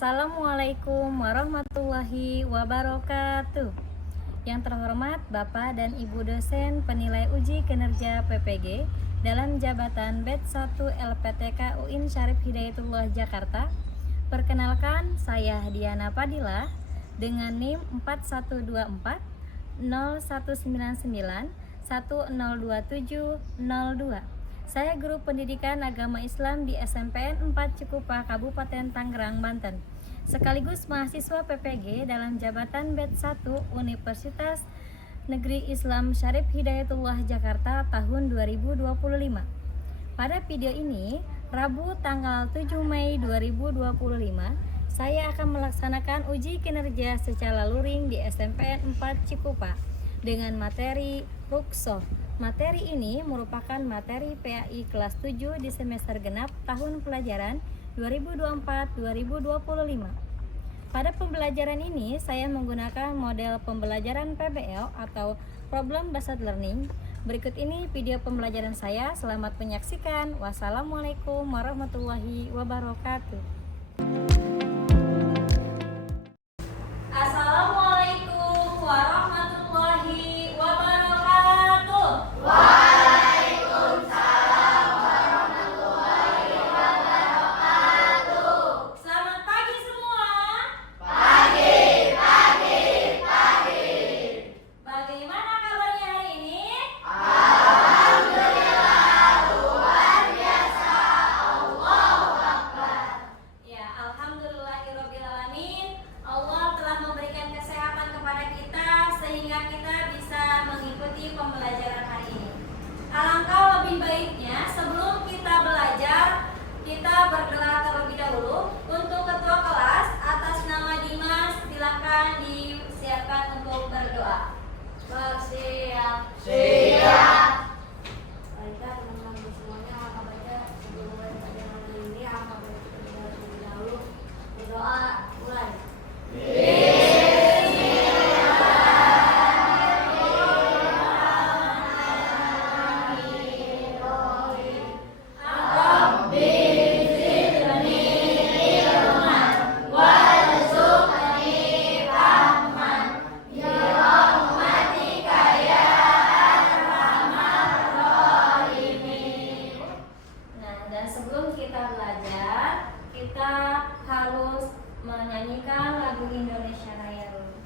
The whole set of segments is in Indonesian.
Assalamualaikum warahmatullahi wabarakatuh. Yang terhormat Bapak dan Ibu dosen penilai uji kinerja PPG dalam jabatan Batch 1 LPTK UIN Syarif Hidayatullah Jakarta. Perkenalkan, saya Diana Padilla dengan NIM 4124 0199 102702. Saya guru pendidikan agama Islam di SMPN 4 Cikupa, Kabupaten Tangerang, Banten. Sekaligus mahasiswa PPG dalam jabatan Batch 1 Universitas Negeri Islam Syarif Hidayatullah Jakarta tahun 2025. Pada video ini, Rabu tanggal 7 Mei 2025, saya akan melaksanakan uji kinerja secara luring di SMPN 4 Cikupa dengan materi Ruksoh. Materi ini merupakan materi PAI kelas 7 di semester genap tahun pelajaran 2024-2025. Pada pembelajaran ini, saya menggunakan model pembelajaran PBL atau Problem Based Learning. Berikut ini video pembelajaran saya. Selamat menyaksikan. Wassalamualaikum warahmatullahi wabarakatuh. Assalamualaikum warahmatullahi wabarakatuh. Waalaikumsalam warahmatullahi wabarakatuh. Selamat pagi semua. Pagi. Bagaimana kabarnya hari ini? Alhamdulillah, luar biasa. Allahu Akbar. Ya, alhamdulillahirobbilalamin. Allah telah memberikan kesehatan kepada kita sehingga kita bisa mengikuti pembelajaran hari ini. Alangkah lebih baiknya sebelum kita belajar, kita berdoa terlebih dahulu. Untuk ketua kelas atas nama Dimas, silakan disiapkan untuk berdoa. Bersiap. Siap. Baiklah teman-teman semuanya, maka baca sebelum mulai pelajaran ini, maka baca kita terlebih dahulu berdoa. Mulai. Nah, dan sebelum kita belajar, kita harus menyanyikan lagu Indonesia Raya dulu.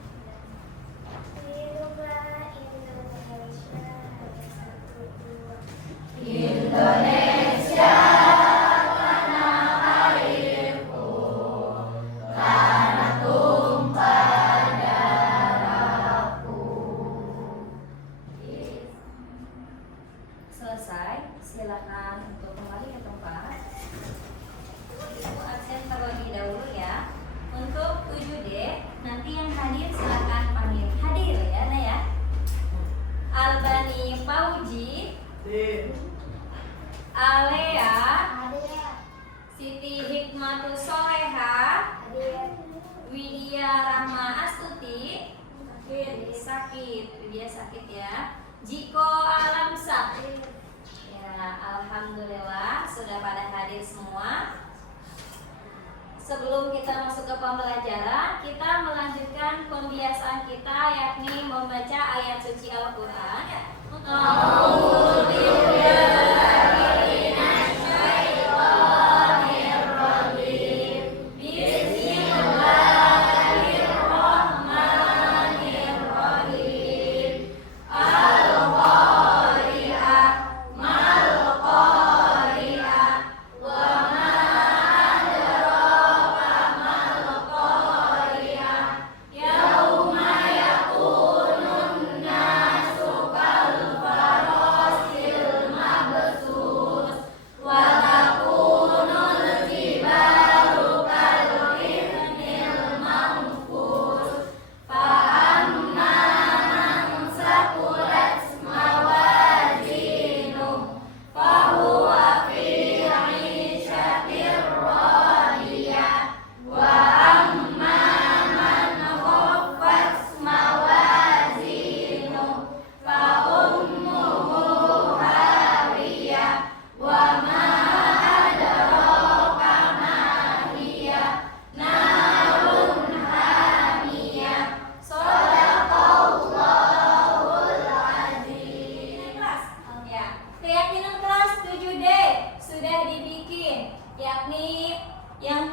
Hiduplah Indonesia, ada satu dua. Indonesia tanah airku, tanah tumpah darahku. Selesai, silakan untuk kembali ke tempat. Ibu absen terlebih dahulu ya. Untuk 7D, nanti yang hadir silakan panggil. Hadir ya, Nah ya. Albani Fauji, Alea, Hadir. Siti Hikmatus Soleha, Hadir. Widya Rahma Astuti, Widya sakit ya. Jiko Alamsah. Ya, alhamdulillah sudah pada hadir semua. Sebelum kita masuk ke pembelajaran, kita melanjutkan pembiasaan kita, yakni membaca ayat suci Al-Quran. Bismillahirrahmanirrahim. Al-Qari'ah, Mal-Qari'ah, wa ma adraka mal-Qari'ah, yauma yakunun nasu kal farasil mabthus.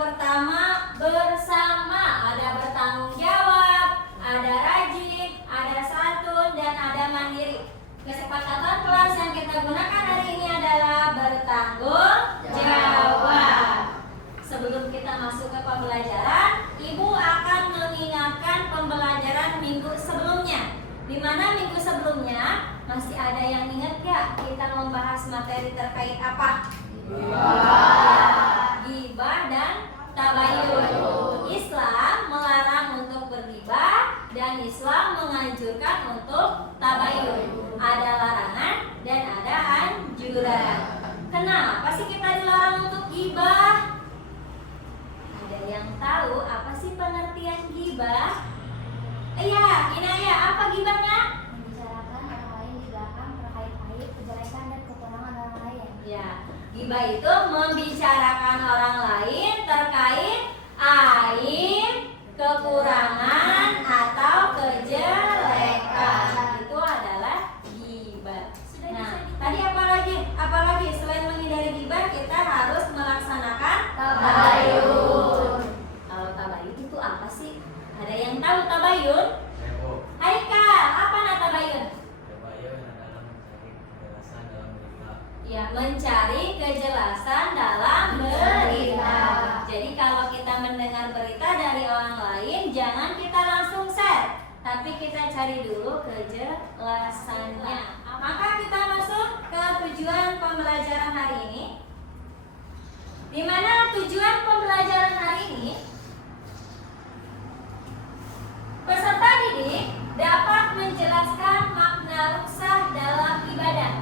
pertama bersama, ada bertanggung jawab, ada rajin, ada santun, dan ada mandiri. Kesepakatan kelas yang kita gunakan hari ini adalah bertanggung jawab. Sebelum kita masuk ke pembelajaran, Ibu akan mengingatkan pembelajaran minggu sebelumnya. Di mana minggu sebelumnya masih ada yang ingat gak kita membahas materi terkait apa? Ghibah dan tabayun. Islam melarang untuk berghibah dan Islam menganjurkan untuk tabayun. Ada larangan dan ada anjuran. Kenapa sih kita dilarang untuk ghibah? Ada yang tahu apa sih pengertian ghibah? Iya, Inaya, apa ghibahnya? Membicarakan orang lain di belakang terkait aib, kejelekan dan kekurangan orang lain. Ya, ghibah itu membicarakan orang lain terkait aib, kekurangan atau kejelekan. Itu adalah ghibah. Nah, tadi apa lagi? Apa lagi selain menghindari ghibah, kita harus melaksanakan tabayun. Kalau tabayun itu apa sih? Ada yang tahu tabayun? Haikal, apa nak tabayun? Tabayun adalah mencari kejelasan dalam berita. Ya, mencari kejelasan dalam berita. Jadi kalau kita mendengar berita dari orang lain, jangan kita langsung share, tapi kita cari dulu kejelasannya. Maka kita masuk ke tujuan pembelajaran hari ini. Di mana tujuan pembelajaran hari ini? Peserta didik dapat menjelaskan makna ruksah dalam ibadah.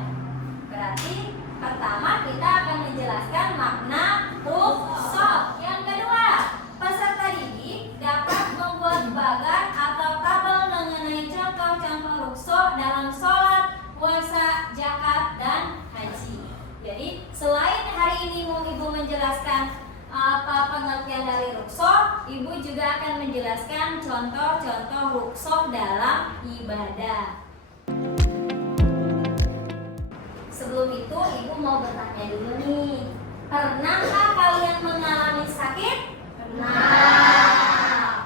Berarti pertama kita akan menjelaskan makna ruksah. Yang kedua, peserta didik dapat membuat bagan atau tabel mengenai contoh-contoh ruksah dalam sholat, puasa, zakat, dan haji. Jadi selain hari ini Ibu menjelaskan apa pengertian dari rukshoh, Ibu juga akan menjelaskan contoh-contoh rukshoh dalam ibadah. Sebelum itu Ibu mau bertanya dulu nih, pernahkah kalian mengalami sakit? Pernah.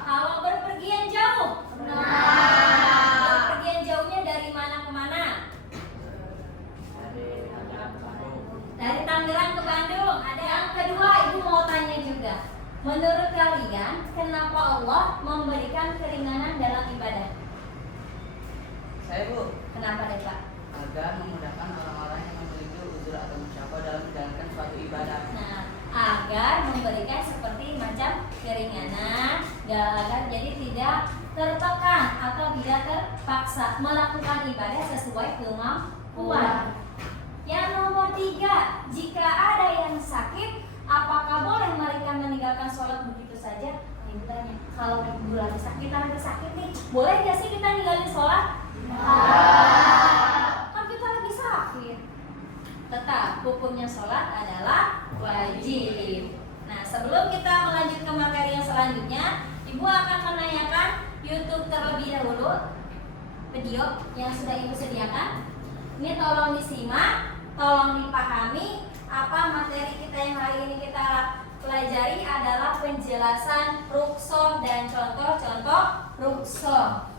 Kalau berpergian jauh? Pernah. Berpergian jauhnya dari mana ke mana? Dari Tangerang ke Bandung. Ada yang kedua, Ibu mau tanya juga. Menurut kalian, kenapa Allah memberikan keringanan dalam ibadah? Saya Bu, Kenapa deh Pak? agar memudahkan orang-orang yang memiliki uzur atau musyafa dalam menjalankan suatu ibadah. Nah, agar memberikan seperti macam keringanan, agar jadi tidak tertekan atau tidak terpaksa melakukan ibadah sesuai kemampuan. Yang nomor 3, jika ada yang sakit, apakah boleh mereka meninggalkan sholat begitu saja? Ibu tanya, kalau ibu lagi sakit nih, boleh gak sih kita ninggalin sholat? Kan kita lagi sakit. Tetap hukumnya sholat adalah wajib. Nah, sebelum kita melanjut ke materi yang selanjutnya, Ibu akan menanyakan YouTube terlebih dahulu video yang sudah Ibu sediakan. Ini tolong disimak, tolong dipahami. Apa materi kita yang hari ini kita pelajari adalah penjelasan rukshoh dan contoh-contoh rukshoh.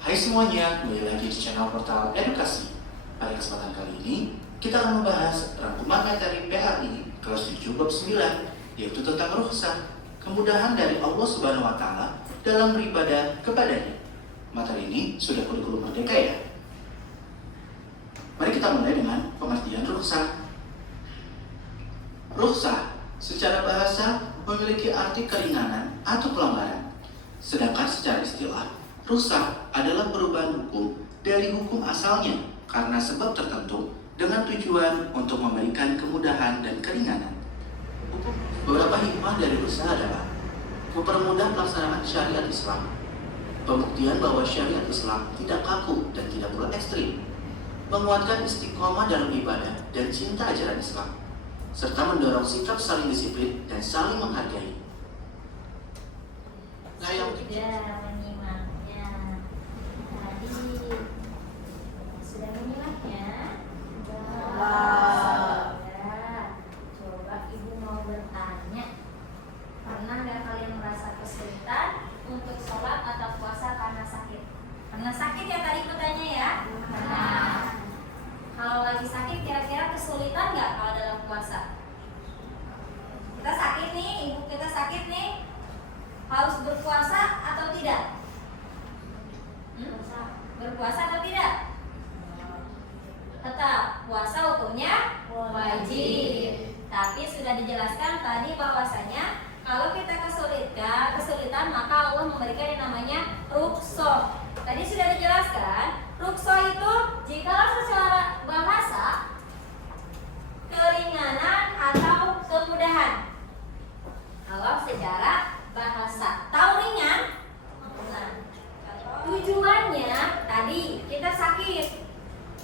Hai semuanya, kembali lagi di channel Portal Edukasi. Pada kesempatan kali ini, kita akan membahas rangkuman materi PRI kelas 7 bab 9, yaitu tentang rukhsah, kemudahan dari Allah Subhanahu wa taala dalam beribadah kepadanya. Materi ini sudah kurikulum merdeka ya. Mari kita mulai dengan pengertian rukhsah. Rukhsah secara bahasa memiliki arti keringanan atau pelonggaran. Sedangkan secara istilah, rukhsah adalah perubahan hukum dari hukum asalnya karena sebab tertentu dengan tujuan untuk memberikan kemudahan dan keringanan. Beberapa hikmah dari rukhsah adalah mempermudah pelaksanaan syariat Islam, pembuktian bahwa syariat Islam tidak kaku dan tidak pula ekstrim, menguatkan istiqomah dalam ibadah dan cinta ajaran Islam, serta mendorong sikap saling disiplin dan saling menghargai. Nah, yang Sudah menyimaknya tadi. Sudah menyimaknya?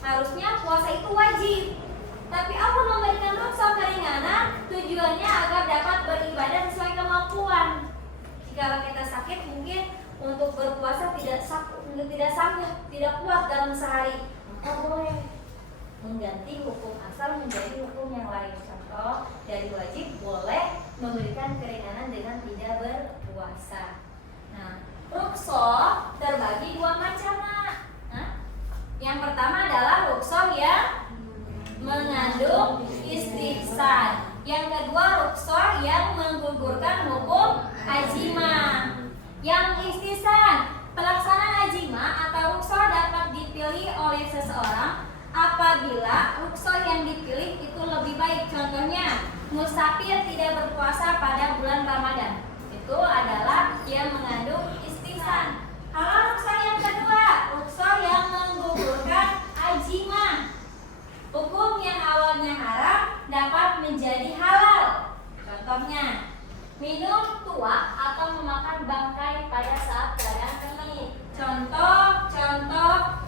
Harusnya puasa itu wajib. Tapi Allah memberikan rukhsah keringanan tujuannya agar dapat beribadah sesuai kemampuan. Jika kita sakit mungkin untuk berpuasa tidak sanggup, tidak kuat dalam sehari, maka boleh mengganti hukum asal menjadi hukum yang lain. Contoh dari wajib boleh memberikan keringanan dengan tidak berpuasa. Nah, rukhsah terbagi dua macam, Nak. Yang pertama adalah rukhsah yang mengandung istihsan. Yang kedua rukhsah yang menggugurkan hukum azimah. Yang istihsan, pelaksanaan azimah atau rukhsah dapat dipilih oleh seseorang apabila rukhsah yang dipilih itu lebih baik. Contohnya, musafir tidak berpuasa pada bulan Ramadan. Itu adalah yang mengandung istihsan. Kalau rukhsah yang kedua, rukhsah yang menggugurkan azimah. Hukum yang awalnya haram dapat menjadi halal. Contohnya, minum tuak atau memakan bangkai pada saat keadaan sengit. Contoh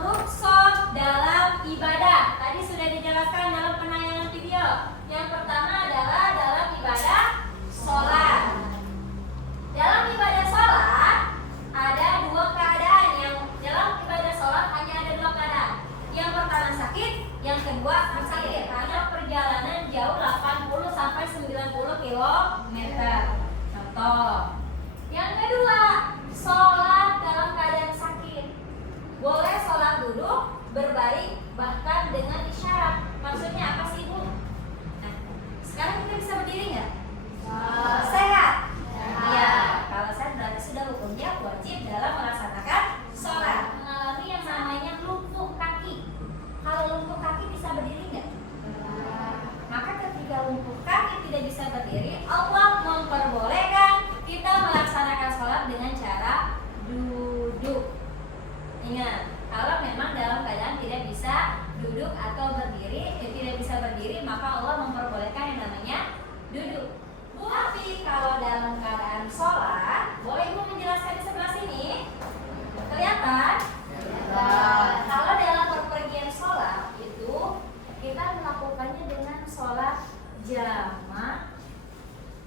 rukhsah dalam ibadah. Tadi sudah dijelaskan dalam penayangan video. Yang pertama adalah dalam ibadah sholat. Dalam ibadah sholat ada dua keadaan. Yang dalam ibadah sholat hanya ada dua keadaan. Yang pertama sakit, yang kedua sakit karena perjalanan jauh 80 sampai 90 km. Contoh. Yang kedua, sholat dalam keadaan sakit. Boleh sholat duduk, berbaring, bahkan dengan isyarat. Maksudnya apa sih, Bu? Nah, sekarang kita bisa berdiri nggak? Sehat. Iya. Kalau sehat berarti sudah hukumnya wajib dalam melaksanakan sholat. Mengalami yang namanya lumpuh kaki. Kalau lumpuh kaki bisa berdiri nggak? Maka ketika lumpuh kaki tidak bisa berdiri, Allah memperbolehkan kita melaksanakan sholat dengan cara duduk. Ingat, kalau memang dalam keadaan tidak bisa duduk atau berdiri, tidak bisa berdiri, maka Allah memperbolehkan yang namanya duduk. Bu, tapi kalau dalam keadaan sholat, boleh Ibu menjelaskan di sebelah sini? Kelihatan? Kalau dalam perpergian sholat itu kita melakukannya dengan sholat jamak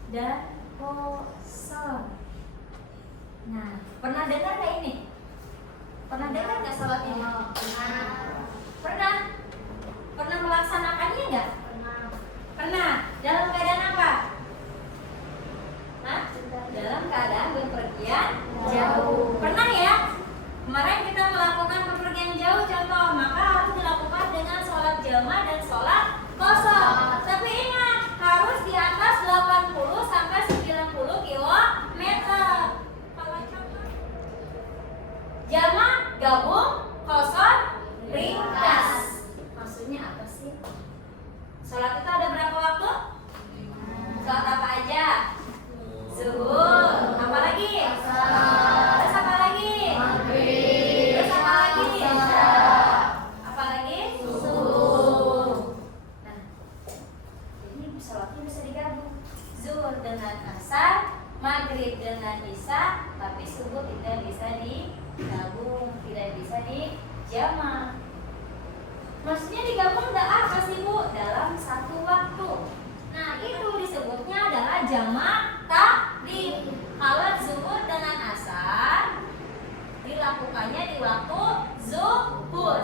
dan qashar. Nah, pernah dengar nggak ini? Pernah dengar nggak sholat ini? Pernah? Pernah melaksanakannya nggak? Pernah. Dalam keadaan apa? Hah? Dalam keadaan berpergian jauh. Pernah ya? Kemarin kita melakukan bepergian jauh contoh, maka harus dilakukan dengan sholat jamak dan sholat qashar. Tapi ingat, harus di atas 80 sampai 90 km. Kalau contoh jamak gabung, qashar ringkas. Maksudnya apa sih? Sholat itu ada berapa waktu? Sholat apa aja? Zuhur. Apa lagi? Terus apa lagi? Terus apa lagi? Apa lagi? Subuh. Nah, ini sholatnya bisa digabung. Zuhur dengan asar, maghrib dengan isya, tapi subuh tidak bisa digabung, tidak bisa dijamak. Maksudnya digabung enggak apa sih, Bu? Dalam satu waktu. Nah, itu disebutnya adalah jamak takdim. Kalau zuhur dengan asar dilakukannya di waktu zuhur.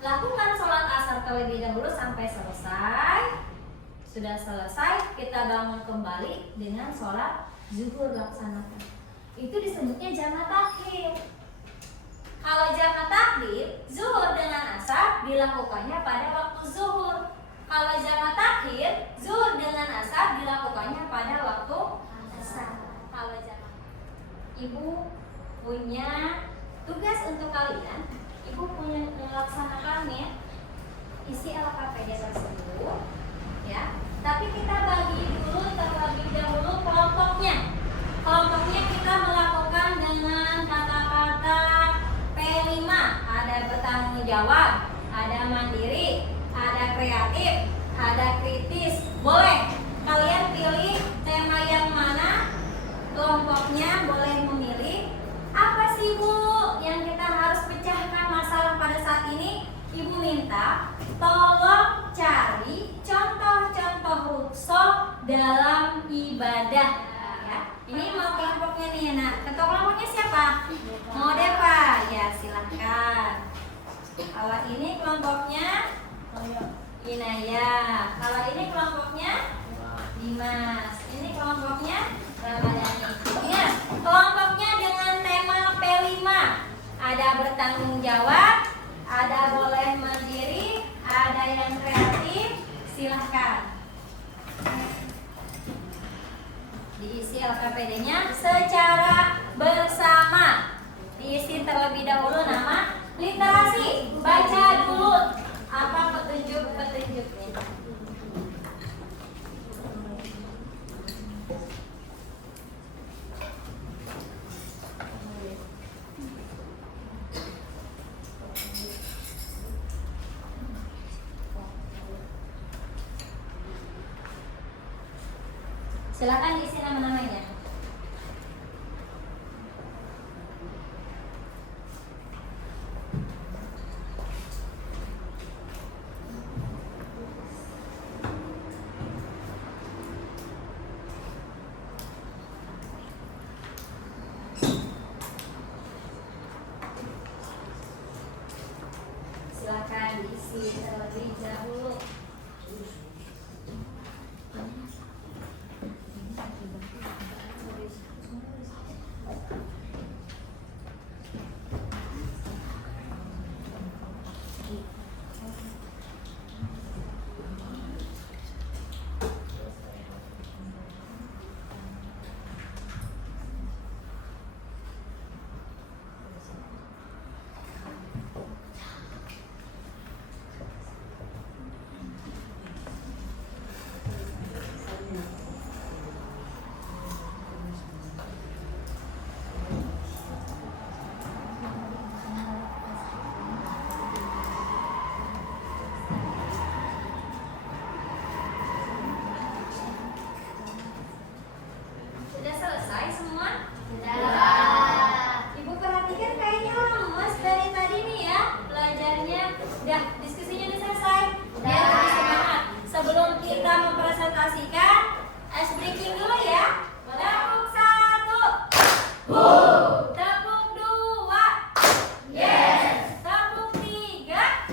Lakukan sholat asar terlebih dahulu sampai selesai. Sudah selesai, kita bangun kembali dengan sholat zuhur laksanakan. Itu disebutnya jamak takhir. Kalau jamak takdim, zuhur dengan asar dilakukannya pada waktu zuhur. Kalau jamak takhir, zuhur dengan asar dilakukannya pada waktu asar. Kalau jamak, Ibu punya tugas untuk kalian. Ibu punya melaksanakannya, isi LKPD tersebut, ya. Tapi kita bagi dulu terlebih dahulu kelompoknya. Kelompoknya kita melakukan dengan kata-kata P5. Ada bertanggung jawab, ada mandiri, ada kreatif, ada kritis. Boleh kalian pilih tema yang mana, kelompoknya boleh memilih. Apa sih, Bu, yang kita harus pecahkan masalah pada saat ini? Ibu minta tolong cari contoh-contoh rukso dalam ibadah. Ya, ini mau kelompoknya nih. Nah, ketua kelompoknya siapa? Mau Deva? Ya, silahkan. Kalau ini kelompoknya Inaya. Kalau ini kelompoknya Dimas. Ini kelompoknya Ramadhani. Ingat, kelompoknya dengan tema P5. Ada bertanggung jawab, ada boleh mandiri, ada yang kreatif. Silahkan. Diisi LKPD-nya secara bersama. Diisi terlebih dahulu nama, literasi. Baca dulu apa petunjuk-petunjuknya. Silakan diisi nama-namanya. Silakan diisi terlebih dahulu. Sudah selesai semua? Sudah. Ibu perhatikan kayaknya lemes dari tadi nih ya belajarnya. Udah, diskusinya udah selesai. Biar lebih semangat. Sebelum kita mempresentasikan, ice breaking dulu ya. Tepuk 1. Tepuk 2. Yes. Tepuk 3.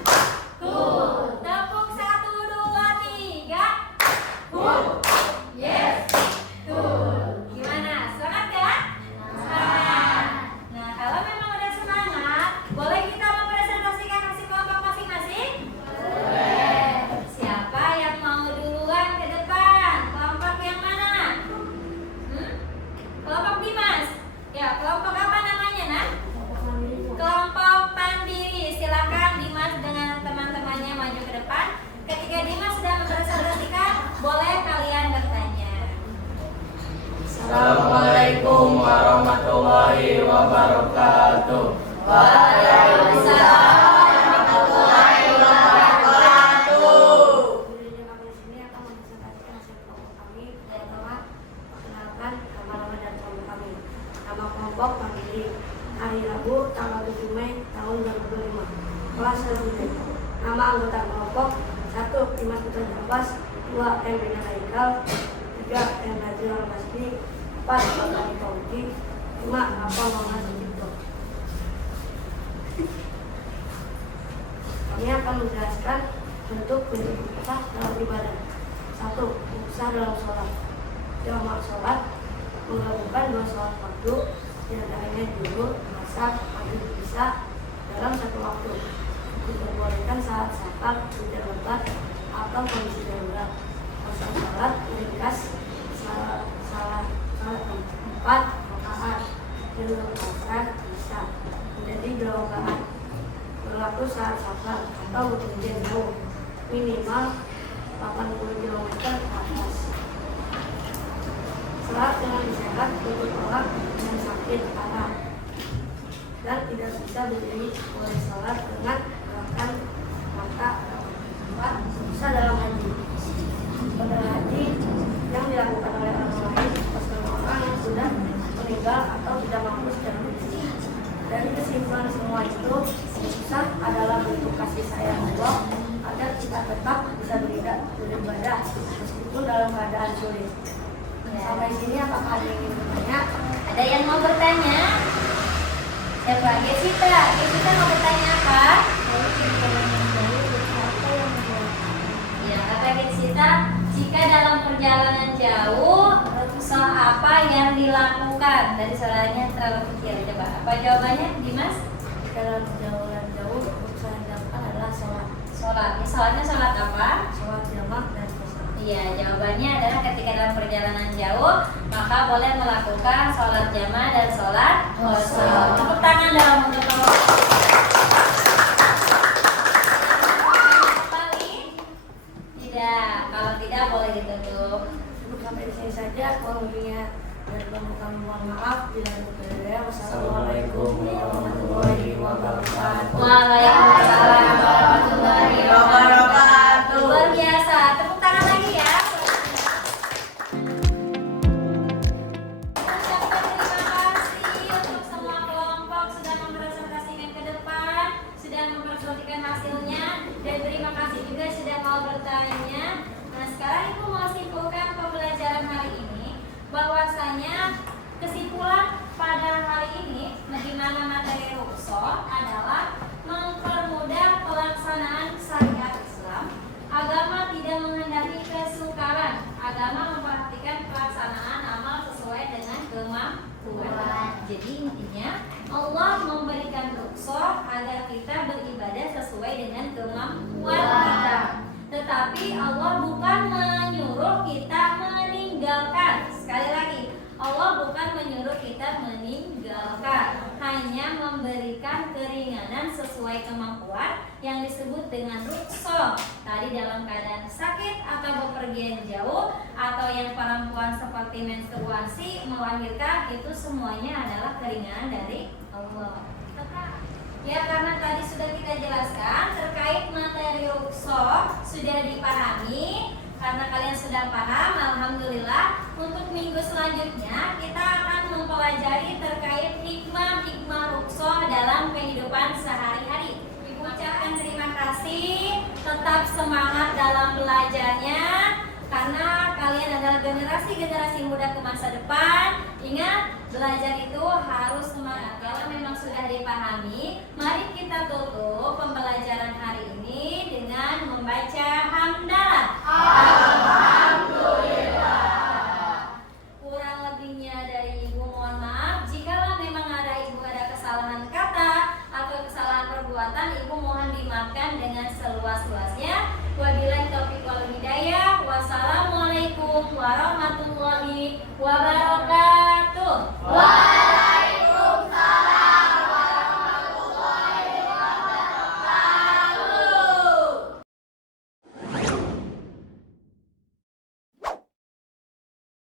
Cool. Tepuk 1, 2, 3. Cool. Yes. Cool. Gimana? Semangat kan? Semangat. Nah, kalau memang udah semangat, boleh kita mempresentasikan hasil kelompok masing-masing? Boleh. Siapa yang mau duluan ke depan? Kelompok yang mana? Kelompok Dimas. Ya, kelompok apa namanya, Nak? Kelompok Mandiri. Silakan Dimas dengan teman-temannya maju ke depan. Ketika Dimas sudah mempresentasikan, boleh kalian bertanya. Assalamualaikum warahmatullahi wabarakatuh. Waalaikumsalam warahmatullahi wabarakatuh. Kemudian kami di sini akan mempresentasikan hasil kelompok kami. Pertama, perkenalkan nama-nama dan kelompok kami. Nama kelompok Mandiri. Hari Rabu, tanggal 7 Mei tahun 2005. Kelas 1. Nama anggota kelompok: 1. Dimas Putra Jambas, 2. M. Bina Haikal, 3. M. Najil Al-Basri, 4. Fatani Fauzi, 5. Apa Muhammad Sucipto. Kami akan menjelaskan bentuk ukhuwah dalam ibadah. 1. Ukhuwah dalam sholat. Jamaah sholat menggabungkan 2 sholat fardu, diantaranya zuhur, asar, maghrib, isya dalam satu waktu. Diperbolehkan saat safar, hujan lebat, atau kondisi darurat. Masa sholat ringkas salat 4 rakaat, zuhur, asar, isya menjadi 2 rakaat. Berlaku saat safar atau hujan jauh, minimal 80 km ke atas. Sholat dengan sehat untuk orang yang sakit parah dan tidak bisa berdiri boleh sholat dengan gerakan mata 4 bisa dalam haji. Pada haji yang dilakukan oleh orang lain bersama orang yang sudah meninggal atau tidak mampu secara fisik. Dari kesimpulan semua itu, susah adalah bentuk kasih sayang Allah agar tetap bisa beribadah meskipun dalam keadaan sulit. Sampai sini apakah ada yang ingin bertanya? Ada yang mau bertanya? Siapa? Gesita. Gesita mau bertanya apa? Ya, kata Gesita, jika dalam perjalanan jauh, usaha apa yang dilakukan? Dari suaranya terlalu kecil. Coba, apa jawabannya, Dimas? Dalam perjalanan jauh, usaha yang dilakukan adalah sholat. Sholat. Ini sholatnya sholat apa? Sholat jamak dan puasa. Iya, jawabannya adalah ketika dalam perjalanan jauh, maka boleh melakukan sholat jamaah dan sholat qasar. Tepuk tangan dalam untuk Allah. Tidak, kalau tidak boleh ditutup. Cukup sampai di sini saja. Kalau lebihnya dari kami mohon maaf. Bila ada wassalamualaikum warahmatullahi wabarakatuh. Waalaikumsalam warahmatullahi wabarakatuh. Luar biasa. Tepuk tangan lagi ya. Ucapkan terima kasih untuk semua kelompok sudah mempresentasikan ke depan, sudah mempresentasikan hasilnya, dan terima kasih juga sudah mau bertanya. Nah, sekarang Ibu mau simpulkan pembelajaran hari ini, bahwasanya kesimpulan pada hari ini di mana materi rukhsah adalah mempermudah pelaksanaan syariat Islam. Agama tidak menghendaki kesukaran. Agama memperhatikan pelaksanaan amal sesuai dengan kemampuan. Jadi intinya Allah memberikan rukhsah agar kita beribadah sesuai dengan kemampuan kita. Tetapi Allah bukan menyuruh kita meninggalkan. Sekali lagi, Allah bukan menyuruh kita meninggalkan, hanya memberikan keringanan sesuai kemampuan yang disebut dengan rukhsah. Tadi dalam keadaan sakit atau bepergian jauh, atau yang perempuan seperti menstruasi melahirkan, itu semuanya adalah keringanan dari Allah. Ya, karena tadi sudah kita jelaskan terkait materi rukhsah sudah dipahami. Karena kalian sudah paham, alhamdulillah. Untuk minggu selanjutnya kita akan mempelajari terkait hikmah-hikmah rukhsah dalam kehidupan sehari-hari. Ibu ucapkan terima kasih, tetap semangat dalam belajarnya, karena kalian adalah generasi muda ke masa depan. Ingat, belajar itu harus semangat. Kalau memang sudah dipahami, mari